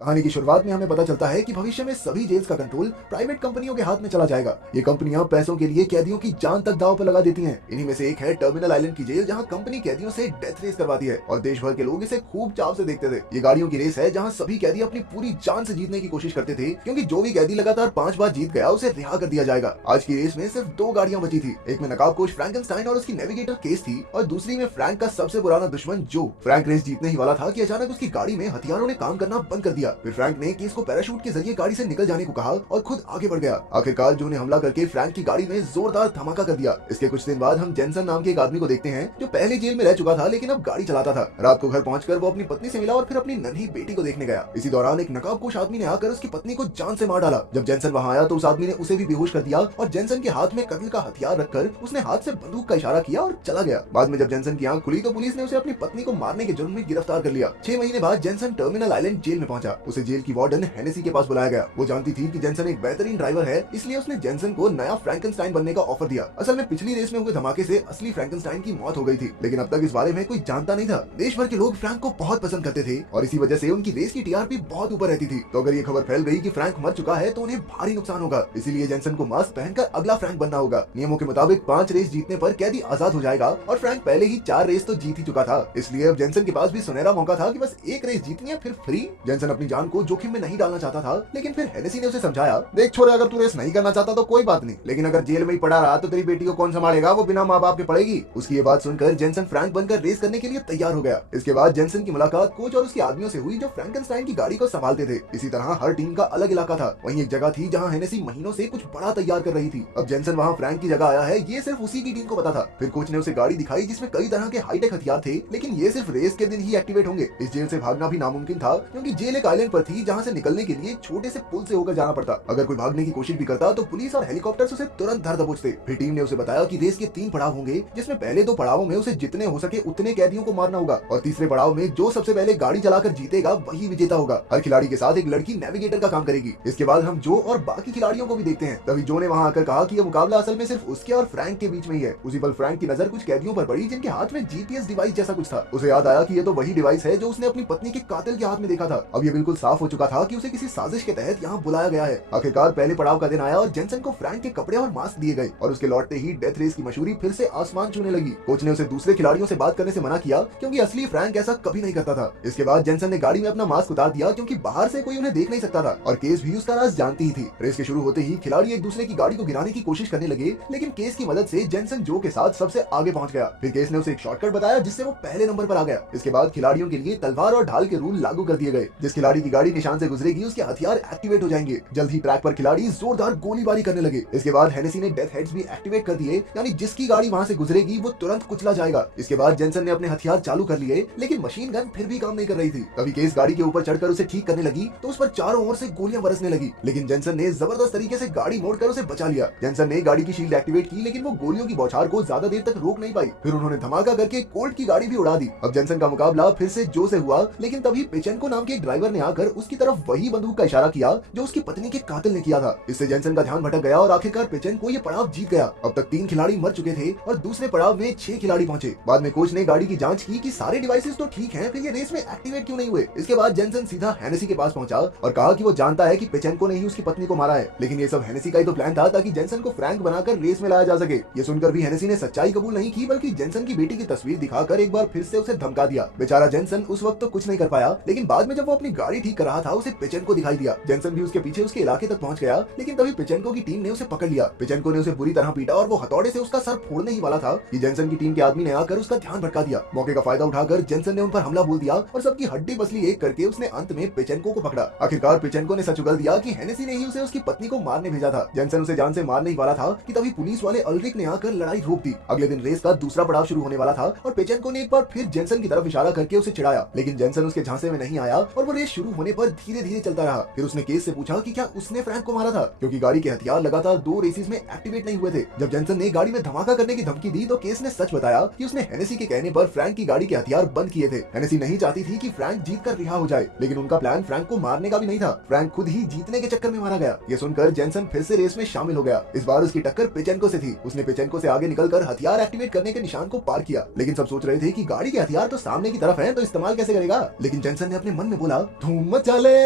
कहानी की शुरुआत में हमें पता चलता है कि भविष्य में सभी जेल्स का कंट्रोल प्राइवेट कंपनियों के हाथ में चला जाएगा। ये कंपनियां पैसों के लिए कैदियों की जान तक दांव पर लगा देती हैं। इन्हीं में से एक है टर्मिनल आइलैंड की जेल, जहां कंपनी कैदियों से डेथ रेस करवाती है और देश भर के लोग इसे खूब चाव से देखते थे। ये गाड़ियों की रेस है जहां सभी कैदी अपनी पूरी जान से जीतने की कोशिश करते थे, क्योंकि जो भी कैदी लगातार 5 बार जीत गया उसे रिहा कर दिया जाएगा। आज की रेस में सिर्फ 2 गाड़ियां बची थी। एक में नकाबपोश फ्रैंकेनस्टाइन और उसकी नेविगेटर केस थी, और दूसरी में फ्रैंक का सबसे पुराना दुश्मन जो। फ्रैंक रेस जीतने ही वाला था कि अचानक उसकी गाड़ी में हथियारों ने काम करना बंद कर दिया। फिर फ्रैंक ने केस को पैराशूट के जरिए गाड़ी से निकल जाने को कहा और खुद आगे बढ़ गया। आखिरकार जो ने हमला करके फ्रैंक की गाड़ी में जोरदार धमाका कर दिया। इसके कुछ दिन बाद हम जेनसन नाम के एक आदमी को देखते हैं, जो पहले जेल में रह चुका था लेकिन अब गाड़ी चलाता था। रात को घर पहुंचकर वो अपनी पत्नी से मिला और फिर अपनी नन्ही बेटी को देखने गया। इसी दौरान एक नकाबपोश आदमी ने आकर उसकी पत्नी को जान से मार डाला। जब जेनसन वहां आया तो उस आदमी ने उसे भी बेहोश कर दिया और जेनसन के हाथ में कत्ल का हथियार रखकर उसने हाथ से बंदूक का इशारा किया और चला गया। बाद में जब जेनसन की आंख खुली तो पुलिस ने उसे अपनी पत्नी को मारने के जुर्म में गिरफ्तार कर लिया। 6 महीने बाद जेनसन टर्मिनल आइलैंड जेल में पहुंचा। उसे जेल की वार्डन हेनेसी के पास बुलाया गया। वो जानती थी कि जेनसन एक बेहतरीन ड्राइवर है, इसलिए उसने जेनसन को नया फ्रैंकेनस्टाइन बनने का ऑफर दिया। असल में पिछली रेस में हुए धमाके से असली फ्रैंकेनस्टाइन की मौत हो गई थी, लेकिन अब तक इस बारे में कोई जानता नहीं था। देश भर के लोग फ्रैंक को बहुत पसंद करते थे और इसी वजह से उनकी रेस की टीआरपी बहुत ऊपर रहती थी। तो अगर ये खबर फैल गई कि फ्रैंक मर चुका है तो उन्हें भारी नुकसान होगा। इसीलिए जेनसन को मास्क पहनकर अगला फ्रैंक बनना होगा। नियमों के मुताबिक 5 रेस जीतने पर कैदी आजाद हो जाएगा और फ्रैंक पहले ही 4 रेस तो जीत ही चुका था। इसलिए अब जेनसन के पास भी सुनहरा मौका था कि बस एक रेस जीतनी है फिर फ्री। जेनसन अपनी जान को जोखिम में नहीं डालना चाहता था, लेकिन फिर हेनेसी ने उसे समझाया, देख छोरे, अगर तू रेस नहीं करना चाहता तो कोई बात नहीं, लेकिन अगर जेल में ही पड़ा रहा तो तेरी बेटी को कौन संभालेगा, वो बिना माँ बाप के पड़ेगी। उसकी ये बात सुनकर जेनसन फ्रैंक बनकर रेस करने के लिए तैयार हो गया। इसके बाद जेनसन की मुलाकात कोच और उसके आदमियों से हुई जो फ्रैंकेनस्टाइन की गाड़ी को संभालते थे। इसी तरह हर टीम का अलग इलाका था। वहीं एक जगह थी जहां हेनेसी महीनों से कुछ बड़ा तैयार कर रही थी। अब जेनसन वहां फ्रैंक की जगह आया है, ये सिर्फ उसी की टीम को पता था। फिर कोच ने उसे गाड़ी दिखाई जिसमें कई तरह के हाईटेक हथियार थे, लेकिन ये सिर्फ रेस के दिन ही एक्टिवेट होंगे। इस जेल से भागना भी नामुमकिन था, क्योंकि जेल एक आइलैंड पर थी जहां से निकलने के लिए छोटे से पुल से होकर जाना पड़ता। अगर कोई भागने की कोशिश भी करता तो पुलिस और हेलीकॉप्टर्स उसे तुरंत धर दबोचते। फिर टीम ने उसे बताया कि रेस के 3 पड़ाव होंगे, जिसमें पहले 2 पड़ावों में उसे जितने हो सके उतने कैदियों को मारना होगा और तीसरे पड़ाव में जो सबसे पहले गाड़ी चलाकर जीतेगा वही विजेता होगा। हर खिलाड़ी के साथ एक लड़की नेविगेटर का काम करेगी। इसके बाद हम जो और बाकी खिलाड़ियों को भी देखते हैं। तभी जो ने वहां आकर कहा कि यह मुकाबला असल में सिर्फ उसके और फ्रैंक के बीच में ही है। उसी पल फ्रैंक की नजर कुछ कैदियों पर पड़ी जिनके हाथ में जीपीएस डिवाइस जैसा कुछ था। उसे याद आया कि ये तो वही डिवाइस है जो उसने अपनी पत्नी के कातिल के हाथ में देखा था। अब ये बिल्कुल साफ हो चुका था कि उसे किसी साजिश के तहत यहाँ बुलाया गया है। आखिरकार पहले पड़ाव का दिन आया और जेनसन को फ्रैंक के कपड़े और मास्क दिए गए और उसके लौटते ही डेथ रेस की मशहूरी फिर से आसमान छूने लगी। कोच ने उसे दूसरे खिलाड़ियों से बात करने से मना किया, क्योंकि असली फ्रैंक ऐसा कभी नहीं करता था। इसके बाद जेनसन ने गाड़ी में अपना मास्क उतार दिया, क्योंकि बाहर से कोई उन्हें देख नहीं सकता था और केस भी उसका राज जानती ही थी। रेस के शुरू होते ही खिलाड़ी एक दूसरे की गाड़ी को गिराने की कोशिश करने लगे, लेकिन केस की मदद से जेनसन जो के साथ सबसे आगे पहुंच गया। फिर केस ने उसे एक शॉर्टकट बताया जिससे वो पहले नंबर पर आ गया। इसके बाद खिलाड़ियों के लिए तलवार और ढाल के रूल लागू कर दिए गए। जिस खिलाड़ी की गाड़ी निशान से गुजरेगी उसके हथियार एक्टिवेट हो जाएंगे। जल्द ही ट्रैक पर खिलाड़ी जोरदार गोलीबारी करने लगे। इसके बाद हेनेसी ने डेथ हेड्स भी एक्टिवेट कर दिए, यानी जिसकी गाड़ी वहां से गुजरेगी वो तुरंत कुचला जाएगा। इसके बाद जेनसन ने अपने हथियार चालू कर लिए, लेकिन मशीन गन फिर भी काम नहीं कर रही थी। तभी केस गाड़ी के ऊपर चढ़कर उसे ठीक करने लगी तो उस पर चारों ओर से गोलियां बरसने लगी, लेकिन जेनसन ने जबरदस्त तरीके से गाड़ी मोड़कर उसे बचा लिया। जेनसन ने गाड़ी की शील्ड एक्टिवेट की, लेकिन वो गोलियों की बौछार को ज्यादा देर तक रोक नहीं पाई। फिर उन्होंने धमाका करके कोल्ट की गाड़ी भी उड़ा दी। अब जेनसन का मुकाबला फिर से जो से हुआ, लेकिन तभी पेचेंको नाम के एक ड्राइवर ने आकर उसकी तरफ वही बंदूक का इशारा किया जो उसकी पत्नी के कातिल ने किया था। इससे जेनसन का ध्यान भटक गया और आखिरकार पेचेंको ये पड़ाव जीत गया। अब तक 3 खिलाड़ी मर चुके थे और दूसरे पड़ाव में 6 खिलाड़ी पहुंचे। बाद में कोच ने गाड़ी की जांच की कि सारे डिवाइसेस तो ठीक हैं, फिर ये रेस में एक्टिवेट क्यों नहीं हुए। इसके बाद जेनसन सीधा हेनेसी के पास पहुंचा और कहा कि वो जानता है कि पेचेंको ने ही उसकी पत्नी को मारा है, लेकिन ये सब हेनेसी का ही तो प्लान था ताकि जेनसन को फ्रैंक बनाकर रेस में लाया जा सके। ये सुनकर भी हेनेसी ने सच्चाई कबूल नहीं की, बल्कि जेनसन की बेटी की तस्वीर दिखाकर एक बार फिर से उसे धमका दिया। बेचारा जेनसन उस वक्त तो कुछ नहीं कर पाया, लेकिन बाद में जब वो अपनी गाड़ी ठीक कर रहा था उसे पेचेंको दिखाई दिया। जेनसन भी उसके पीछे उसके इलाके तक पहुंच गया, लेकिन तभी पेचेंको की टीम ने उसे पकड़ लिया। पेचेंको ने उसे बुरी तरह पीटा और वो हथौड़े से उसका सर फोड़ने ही वाला था कि जेनसन की टीम के आदमी ने आकर उसका ध्यान भटका दिया। मौके का फायदा उठाकर जेनसन ने उन पर हमला बोल दिया और सबकी हड्डी बसली एक करके उसने अंत में पेचेंको को पकड़ा। आखिरकार पेचेंको ने सच उगल दिया कि हेनेसी ने ही उसे उसकी पत्नी को मारने भेजा था। जेनसन उसे जान से मारने ही वाला था कि तभी पुलिस वाले अल्रिक ने आकर लड़ाई रोक दी। अगले दिन रेस का दूसरा पड़ाव शुरू होने वाला था और पेचेंको ने एक बार फिर जेनसन की तरफ इशारा करके उसे चिढ़ाया, लेकिन जेनसन उसके झांसे में नहीं आया और वो रेस शुरू होने पर धीरे धीरे चलता रहा। फिर उसने केस से पूछा कि क्या उसने फ्रैंक को मारा था, क्योंकि गाड़ी के हथियार लगातार 2 रेसेस में एक्टिवेट नहीं हुए थे। जब जेनसन ने गाड़ी में धमाका करने की धमकी दी तो केस ने सच बताया कि उसने हेनेसी के कहने पर फ्रैंक की गाड़ी के हथियार बंद किए थे। हेनेसी नहीं चाहती थी कि फ्रैंक जीत कर रिहा हो जाए, लेकिन उनका प्लान फ्रैंक को मारने का भी नहीं था। फ्रैंक खुद ही जीतने के चक्कर में मारा गया। ये सुनकर जेनसन फिर से रेस में शामिल हो गया। इस बार उसकी टक्कर पेचेंको से थी। उसने पेचेंको से आगे निकलकर हथियार एक्टिवेट करने के निशान को पार किया, लेकिन सब सोच रहे थे कि गाड़ी के हथियार तो सामने की तरफ हैं, तो इस्तेमाल कैसे करेगा। लेकिन जेनसन ने अपने मन में बोला, धूम मचा ले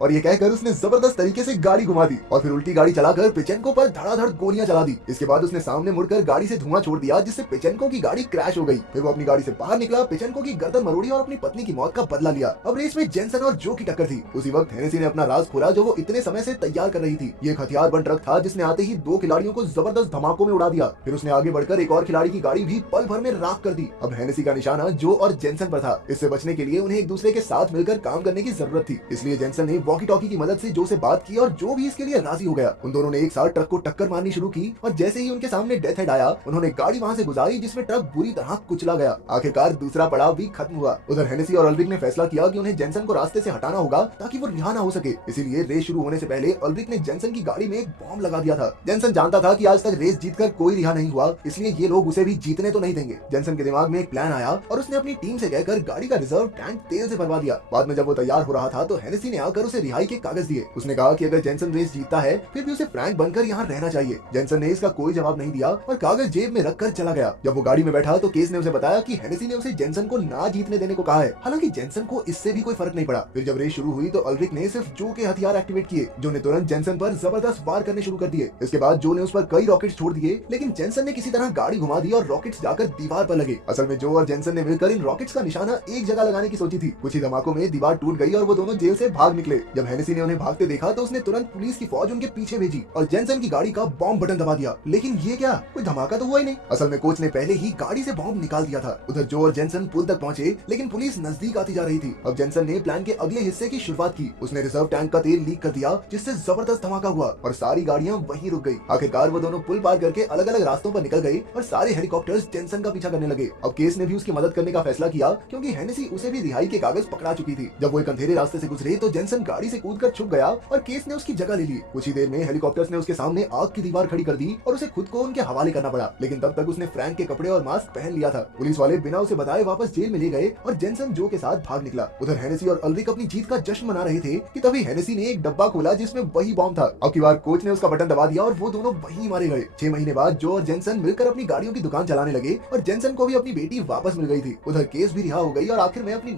और ये कहकर उसने जबरदस्त तरीके से गाड़ी घुमा दी और फिर उल्टी गाड़ी चलाकर पेचेंको पर धड़ाधड़ गोलियां चला दी। इसके बाद उसने सामने मुड़कर गाड़ी से धुआं छोड़ दिया, जिससे पेचेंको की गाड़ी क्रैश हो गई। फिर वो अपनी गाड़ी से बाहर निकला, पेचेंको की गर्दन मरोड़ी और अपनी पत्नी की मौत का बदला लिया। अब रेस में जेनसन और जो की टक्कर थी। उसी वक्त हेनेसी ने अपना राज खोला जो वो इतने समय से तैयार कर रही थी। ये एक हथियार बंद ट्रक था जिसने आते ही दो खिलाड़ियों को जबरदस्त धमाकों में उड़ा दिया। फिर उसने आगे बढ़कर एक और खिलाड़ी की गाड़ी भी पल भर में राख कर दी। अब हेनेसी का निशाना जो और जेनसन पर था। इससे बचने के लिए उन्हें एक दूसरे के साथ मिलकर काम करने की जरूरत थी। इसलिए जेनसन ने वॉकी टॉकी की मदद से जो से बात की और जो भी इसके लिए राजी हो गया। उन दोनों ने एक साथ ट्रक को टक्कर मारनी शुरू की और जैसे ही उनके सामने डेथ हेड आया, उन्होंने गाड़ी वहां से गुजारी जिसमें ट्रक बुरी तरह कुचला गया। आखिरकार दूसरा पड़ाव भी खत्म हुआ। उधर हेनेसी और अल्ब्रिक ने फैसला किया कि उन्हें जेनसन को रास्ते से हटाना होगा ताकि वो रिहा ना हो सके। इसीलिए रेस शुरू होने से पहले अल्ब्रिक ने जेनसन की गाड़ी में एक बॉम्ब लगा दिया था। जेनसन जानता था कि आज तक रेस जीतकर कोई रिहा नहीं हुआ, इसलिए ये लोग उसे भी जीतने तो नहीं देंगे। जेनसन के दिमाग में एक प्लान आया और उसने अपनी टीम से कहकर गाड़ी का रिजर्व टैंक तेल से भरवा दिया। बाद में जब वो तैयार हो रहा था तो हेनेसी ने आकर उसे रिहाई के कागज दिए। उसने कहा कि अगर जेनसन रेस जीतता है फिर भी उसे फ्रैंक बनकर यहाँ रहना चाहिए। जेनसन ने इसका कोई जवाब नहीं दिया और कागज जेब में रखकर चला गया। जब वो गाड़ी में बैठा तो केस ने उसे बताया कि हेनेसी ने उसे जेनसन को ना जीतने देने को कहा है। हालांकि जेनसन को इससे भी कोई फर्क नहीं पड़ा। फिर जब रेस शुरू हुई तो अल्ब्रिक ने सिर्फ जो के हथियार एक्टिवेट किए, जो ने तुरंत जेनसन पर जबरदस्त वार करने शुरू कर दिए। इसके बाद जो ने उस पर कई रॉकेट्स छोड़ दिए, लेकिन जेनसन ने किसी तरह गाड़ी घुमा दी और रॉकेट्स जाकर दीवार पर लगे। असल में जो और जेनसन ने मिलकर इन रॉकेट्स का निशाना एक जगह लगाने की सोची थी। कुछ ही धमाकों में दीवार टूट गई और वो दोनों जेल से भाग निकले। जब हेनेसी ने उन्हें भागते देखा तो उसने तुरंत पुलिस की फौज उनके पीछे भेजी और जेनसन की गाड़ी का बॉम्ब बटन दबा दिया। लेकिन ये क्या, कोई धमाका तो हुआ ही नहीं। असल में कोच ने पहले ही गाड़ी से बॉम्ब निकाल दिया था। उधर जो और जेनसन पुल तक पहुंचे, लेकिन पुलिस नजदीक आती जा रही थी। अब जेनसन ने प्लान के अगले हिस्से की शुरुआत की। उसने रिजर्व टैंक का तेल लीक कर दिया, जिससे जबरदस्त धमाका हुआ और सारी गाड़ियां वहीं रुक गई। आखिरकार वो दोनों पुल पार करके अलग अलग रास्तों पर निकल गए और सारे हेलीकॉप्टर्स जेनसन का पीछा करने लगे। अब केस ने भी उसकी मदद करने का फैसला किया, क्योंकि हेनेसी उसे भी रिहाई के कागज पकड़ा चुकी थी। जब वो एक अंधेरे रास्ते से गुजरे तो जेनसन गाड़ी से कूदकर छुप गया और केस ने उसकी जगह ले ली। कुछ ही देर में हेलीकॉप्टर्स ने उसके सामने आग की दीवार खड़ी कर दी और उसे खुद को उनके हवाले करना पड़ा। लेकिन तब तक उसने फ्रैंक के कपड़े और मास्क पहन लिया था। पुलिस वाले बिना उसे बताए वापस जेल में ले गए और जेनसन जो के साथ भाग निकला। उधर हेनेसी और अल्ब्रिक अपनी जीत का जश्न मना रहे थे कि तभी हेनेसी ने एक डब्बा खोला जिसमें वही बॉम्ब था। अब की बार कोच ने उसका बटन दबा दिया और वो दोनों वहीं मारे गए। 6 महीने बाद जो और जेनसन मिलकर अपनी गाड़ियों की दुकान चलाने लगे और जेनसन को भी अपनी बेटी वापस मिल गई थी। उधर केस भी रिहा हो गई और आखिर में अपनी